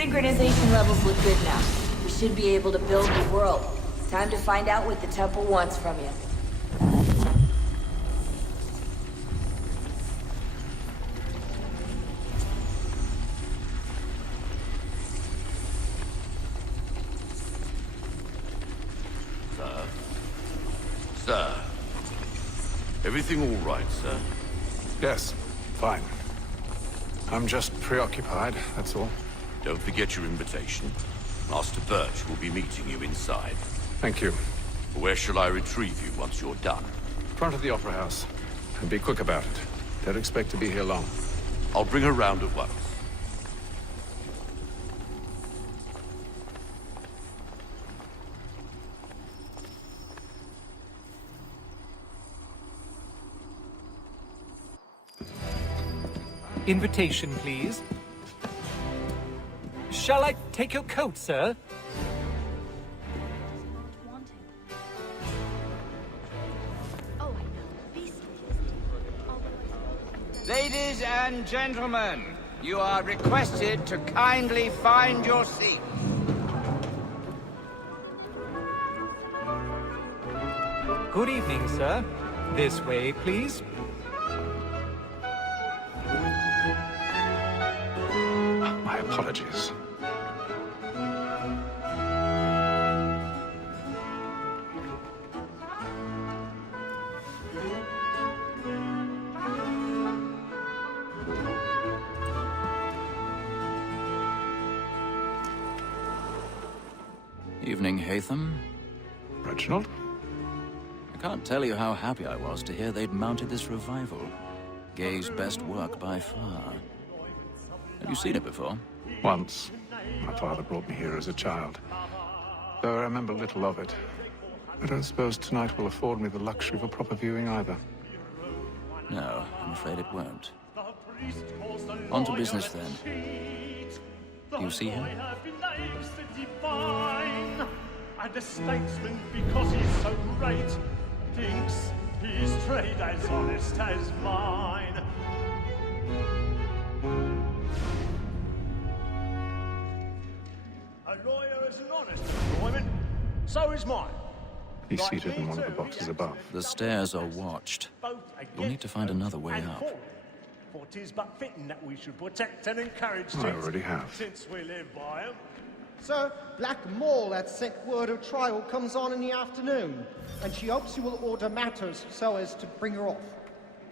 Synchronization levels look good now. We should be able to build the world. Time to find out what the temple wants from you. Sir. Everything all right, sir? Yes, fine. I'm just preoccupied, that's all. Don't forget your invitation. Master Birch will be meeting you inside. Thank you. Where shall I retrieve you once you're done? Front of the Opera House. And be quick about it. Don't expect to be here long. I'll bring her round at once. Invitation, please. Shall I take your coat, sir? Ladies and gentlemen, you are requested to kindly find your seat. Good evening, sir. This way, please. My apologies. Evening, Haytham. Reginald? I can't tell you how happy I was to hear they'd mounted this revival. Gay's best work by far. Have you seen it before? Once. My father brought me here as a child. Though I remember little of it. I don't suppose tonight will afford me the luxury of a proper viewing either. No, I'm afraid it won't. On to business, then. Do you see him? And a statesman, because he's so great, thinks his trade as honest as mine. A lawyer is an honest employment, so is mine. He's seated in one of the boxes above. The stairs are watched. You'll need to find another way up. For 'tis but fitting that we should protect and encourage I already have. since we live by 'em. Sir, Black Mall had sent word her trial comes on in the afternoon, and she hopes you will order matters so as to bring her off.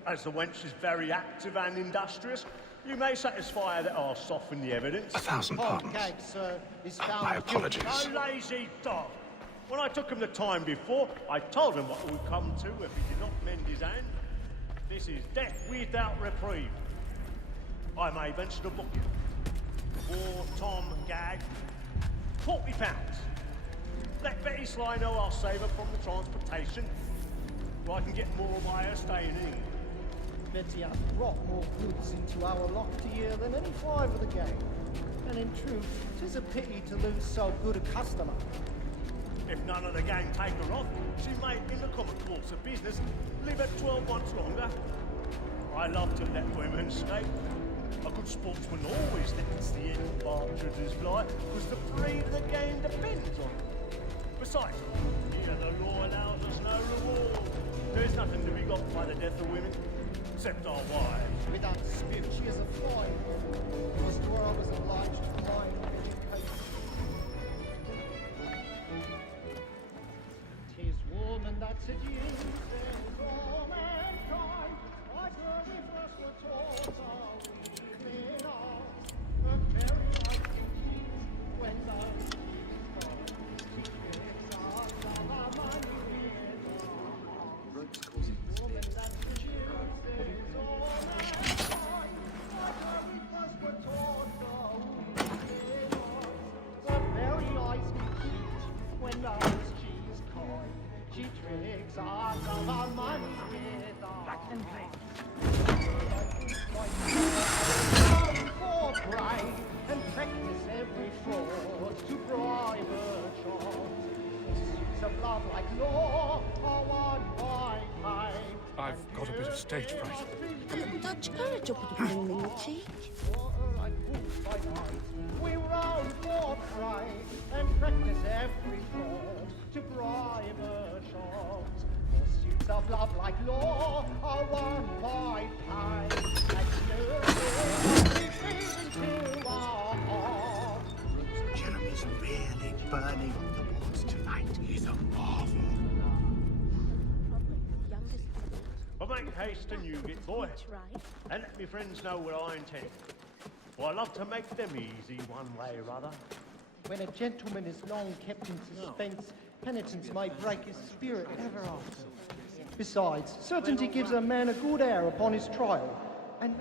As the wench is very active and industrious, you may satisfy her that I'll soften the evidence. 1,000 pardons. Gag, sir, is found My guilty. apologies. A lazy dog. When I took him the time before, I told him what it would come to if he did not mend his hand. This is death without reprieve. I may venture to book you. For Tom Gag, £40. Let Betty Sly know I'll save her from the transportation, so I can get more by her staying in England. Betty has brought more goods into our loft here than any five of the gang. And in truth, 'tis a pity to lose so good a customer. If none of the gang take her off, she may, in the common course of business, live at 12 months longer. I love to let women escape. A good sportsman always lets the end partridges fly, because the breed of the game depends on it. Besides, here the law allows us no reward. There's nothing to be got by the death of women, except our wives. Without spirit, she is a fine. This world is obliged to find education. 'Tis woman that seduces all mankind. Like her we first were taught our weakling arms. Her very life indeed, when love is gone. She gives us all our money with woman that seduces all mankind. Like her we first were taught our weakling arms. Her very eyes we keep, when love is coin. She tricks us of our money with our and for pride and practice every fraud to bribe her charms. Suits of love like law are won by time. I've got a bit of stage fright. A little Dutch carriage up with a blooming cheek. Water like wolves by night, we round try and practice every fraud to private shops. Pursuits of love like law are won by time, and you to our heart. Jeremy's really burning the wards tonight. He's a marvel. But make haste and you get boy, and let me friends know what I intend. For I love to make them easy one way or other. When a gentleman is long kept in suspense, penitence may break his spirit ever after. Besides, certainty gives a man a good air upon his trial, and...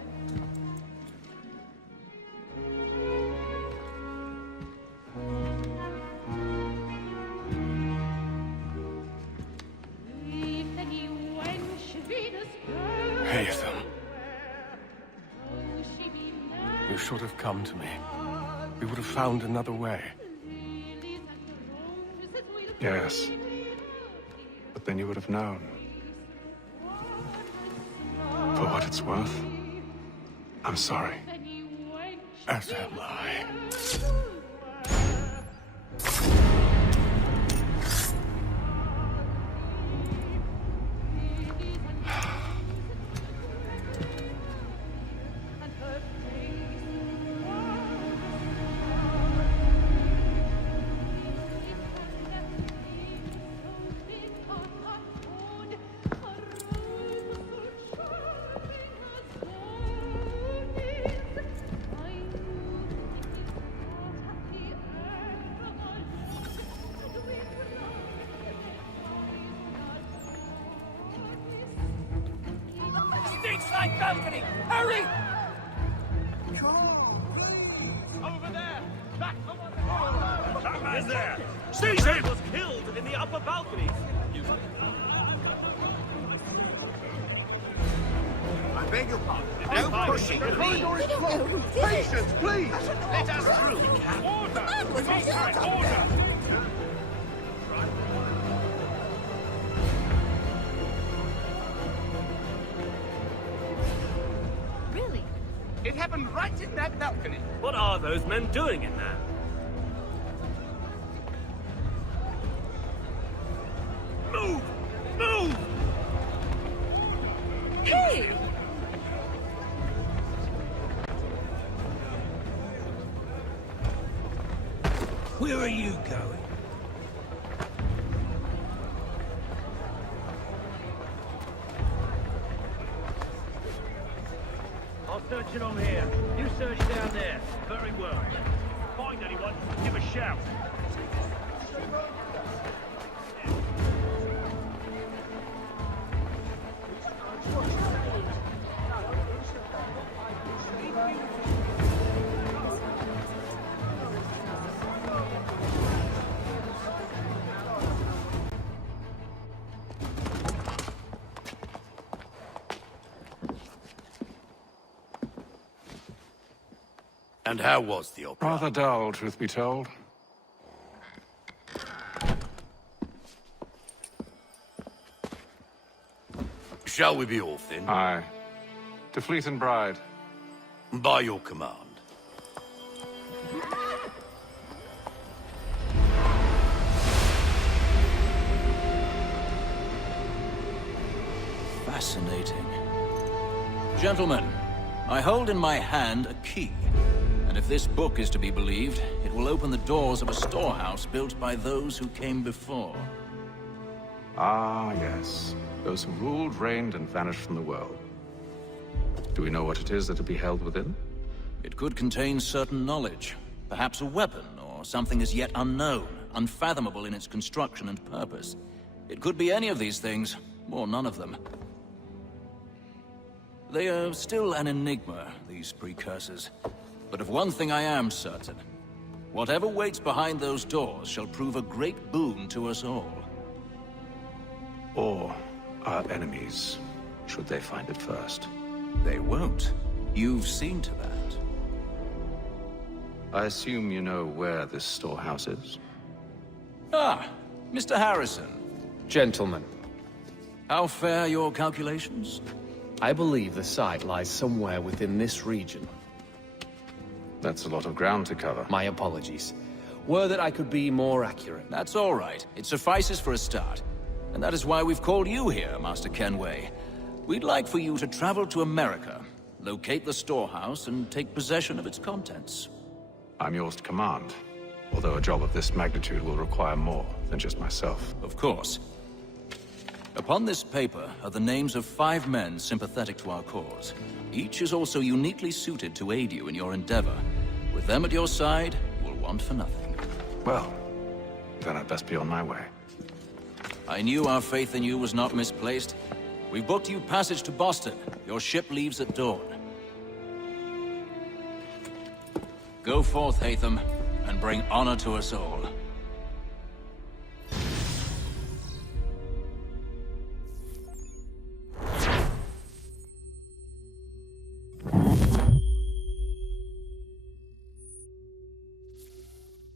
Haytham. You should have come to me. We would have found another way. Yes. But then you would have known. For what it's worth, I'm sorry. As am I. Side balcony! Hurry! Over there! Back from That man there! Seize him! Was killed in the upper balconies. I beg your pardon. No pushing, please. Patience, please. Let us through. Order! Order! Really? It happened right in that balcony. What are those men doing in there? Move! Move! Hey! Where are you going? I'll search it on here. You search down there. Very well. Find anyone, give a shout. And how was the opera? Rather dull, truth be told. Shall we be off then? Aye. To Fleet and Bride. By your command. Fascinating. Gentlemen, I hold in my hand a key. And if this book is to be believed, it will open the doors of a storehouse built by those who came before. Ah, yes. Those who ruled, reigned, and vanished from the world. Do we know what it is that will be held within? It could contain certain knowledge. Perhaps a weapon, or something as yet unknown, unfathomable in its construction and purpose. It could be any of these things, or none of them. They are still an enigma, these precursors. But of one thing I am certain. Whatever waits behind those doors shall prove a great boon to us all. Or our enemies, should they find it first. They won't. You've seen to that. I assume you know where this storehouse is? Ah, Mr. Harrison. Gentlemen, How fare your calculations? I believe the site lies somewhere within this region. That's a lot of ground to cover. My apologies. Were that I could be more accurate. That's all right. It suffices for a start. And that is why we've called you here, Master Kenway. We'd like for you to travel to America, locate the storehouse, and take possession of its contents. I'm yours to command, although a job of this magnitude will require more than just myself. Of course. Upon this paper are the names of 5 men sympathetic to our cause. Each is also uniquely suited to aid you in your endeavor. With them at your side, you will want for nothing. Well, then I'd best be on my way. I knew our faith in you was not misplaced. We've booked you passage to Boston. Your ship leaves at dawn. Go forth, Hatham, and bring honor to us all.